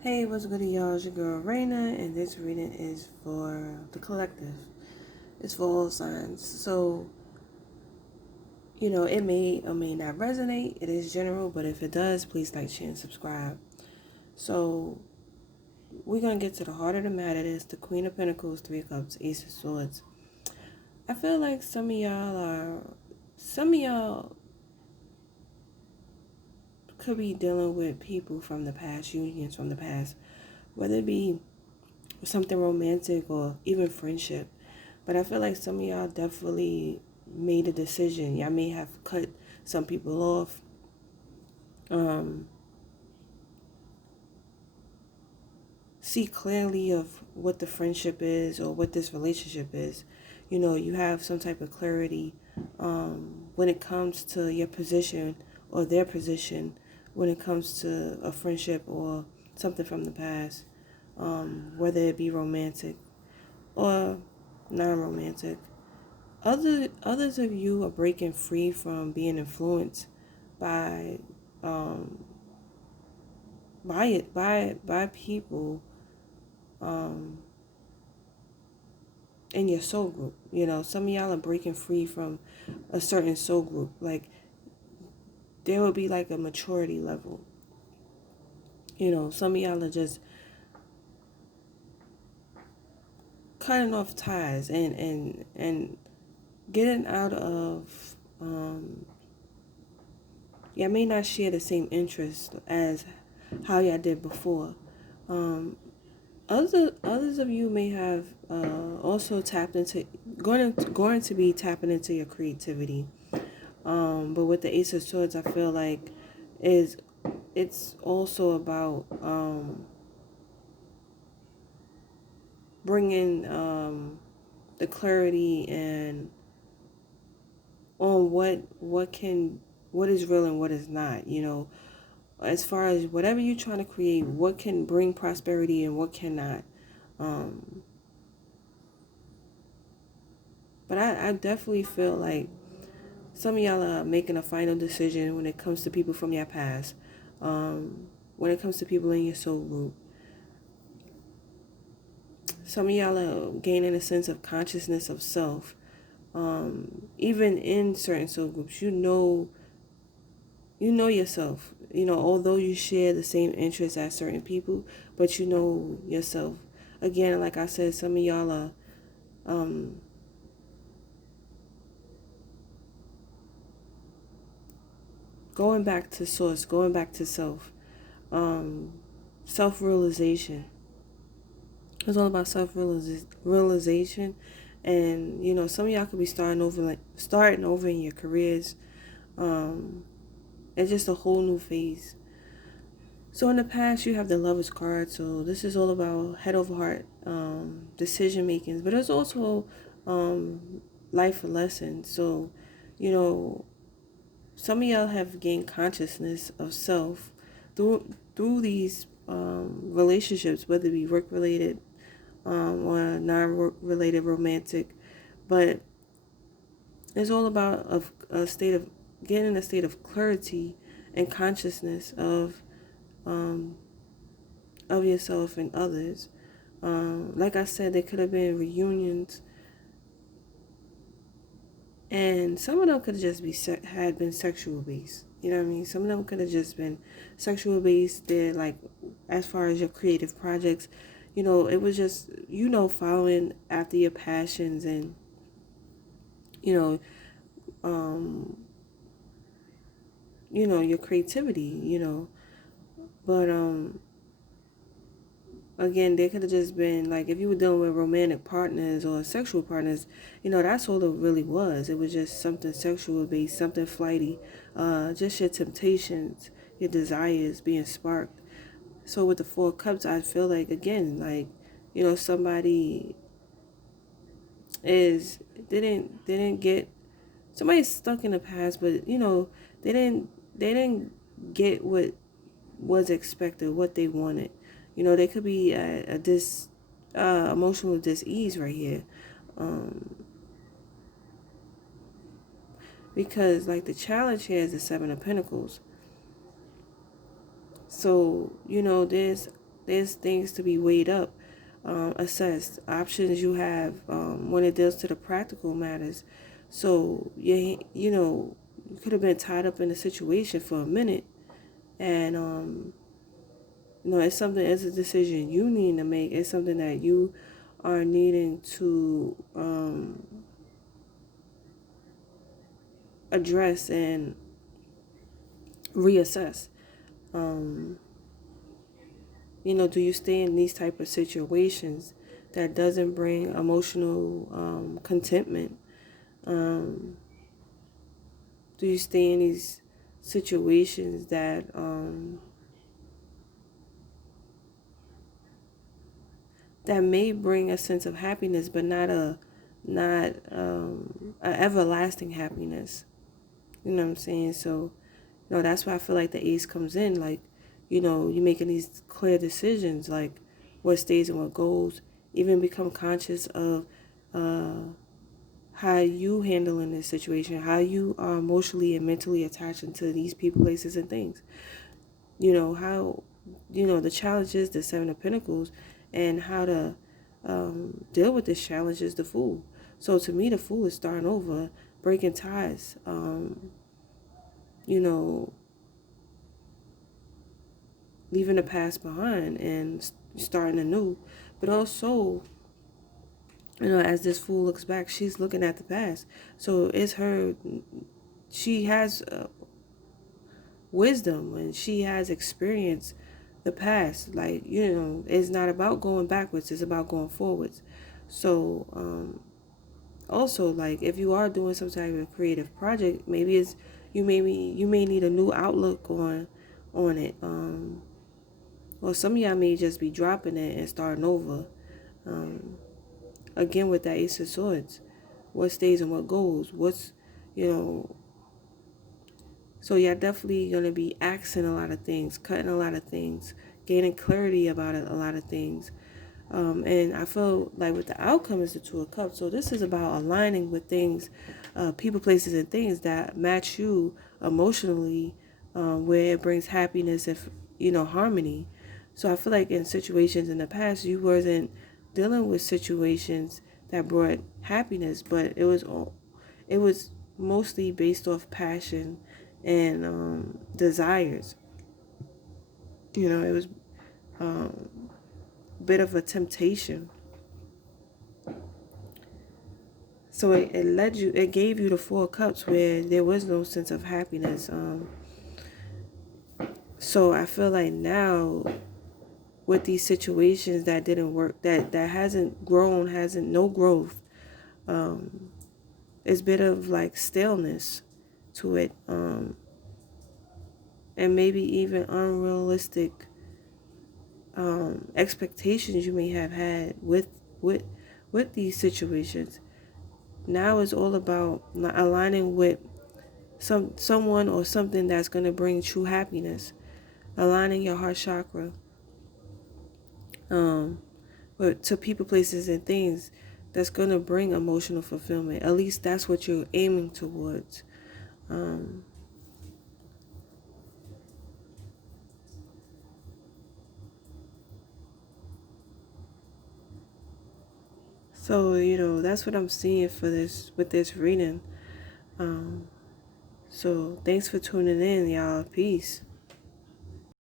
Hey, what's good, y'all? It's your girl Raina, and this reading is for the collective. It's for all signs. So, it may or may not resonate. It is general, but if it does, please like, share, and subscribe. So, we're going to get to the heart of the matter. It is the Queen of Pentacles, Three of Cups, Ace of Swords. I feel like some of y'all could be dealing with people from the past, unions from the past, whether it be something romantic or even friendship. But I feel like some of y'all definitely made a decision. Y'all may have cut some people off. See clearly of what the friendship is or what this relationship is. You have some type of clarity when it comes to your position or their position when it comes to a friendship or something from the past, whether it be romantic or non-romantic. Others of you are breaking free from being influenced by um by people um in your soul group. Some of y'all are breaking free from a certain soul group. Like there will be like a maturity level. Some of y'all are just cutting off ties and getting out of y'all may not share the same interests as how y'all did before. Others of you may have also tapped into going to be tapping into your creativity. But with the Ace of Swords, I feel like is it's also about bringing the clarity and on what is real and what is not. As far as whatever you're trying to create, what can bring prosperity and what cannot. Um, but I definitely feel like some of y'all are making a final decision when it comes to people from your past. When it comes to people in your soul group. Some of y'all are gaining a sense of consciousness of self. Even in certain soul groups, you know yourself. Although you share the same interests as certain people, but you know yourself. Again, like I said, some of y'all are going back to source, going back to self. Um, Self-realization. It's all about self-realization. And, some of y'all could be starting over in your careers. It's just a whole new phase. So in the past, you have the Lover's card. So this is all about head over heart decision makings, but it's also life lessons. So, you know, some of y'all have gained consciousness of self through these relationships, whether it be work related or non-related romantic. But it's all about a state of getting a state of clarity and consciousness um, of yourself and others. Like I said, there could have been reunions, and some of them could have just had been sexual based. You know what I mean? Some of them could have just been sexual based. They're like, as far as your creative projects, it was just following after your passions and you know, um, your creativity. But again, they could have just been like if you were dealing with romantic partners or sexual partners, that's all it really was. It was just something sexual based, something flighty, just your temptations, your desires being sparked. So with the Four of Cups, I feel like again, like somebody is didn't get somebody's stuck in the past, but they didn't get what was expected, what they wanted. They could be at a emotional dis-ease right here. Um, because like the challenge here is the Seven of Pentacles. So, there's things to be weighed up, assessed, options you have when it deals to the practical matters. So you could have been tied up in a situation for a minute, and it's a decision you need to make. It's something that you are needing to address and reassess. Um, do you stay in these type of situations that doesn't bring emotional contentment? Um, do you stay in these situations that may bring a sense of happiness, but not everlasting happiness? You know what I'm saying? So, that's why I feel like the ace comes in. Like, you making these clear decisions, like what stays and what goes. Even become conscious of how you handle in this situation, how you are emotionally and mentally attaching to these people, places, and things. How, the challenge is the Seven of Pentacles, and how to deal with this challenge is the Fool. So to me, the Fool is starting over, breaking ties, you know, leaving the past behind and starting anew. But also, as this Fool looks back, she's looking at the past. So she has wisdom and she has experience the past. Like, it's not about going backwards, it's about going forwards. So, also, like, if you are doing some type of creative project, maybe you may need a new outlook on it. Or some of y'all may just be dropping it and starting over. Again, with that Ace of Swords, what stays and what goes. You know, so you're definitely going to be axing a lot of things, cutting a lot of things, gaining clarity about a lot of things. And I feel like with the outcome is the Two of Cups. So this is about aligning with things, people, places, and things that match you emotionally, where it brings happiness and, harmony. So I feel like in situations in the past, you wasn't dealing with situations that brought happiness, but it was mostly based off passion and desires. It was um, a bit of a temptation. So it gave you the Four of Cups where there was no sense of happiness. So I feel like now with these situations that didn't work, that hasn't grown, hasn't no growth, it's a bit of like staleness to it, and maybe even unrealistic expectations you may have had with these situations. Now it's all about aligning with someone or something that's going to bring true happiness, aligning your heart chakra to people, places, and things that's going to bring emotional fulfillment. At least that's what you're aiming towards. So, that's what I'm seeing for this with this reading. So thanks for tuning in, y'all. Peace.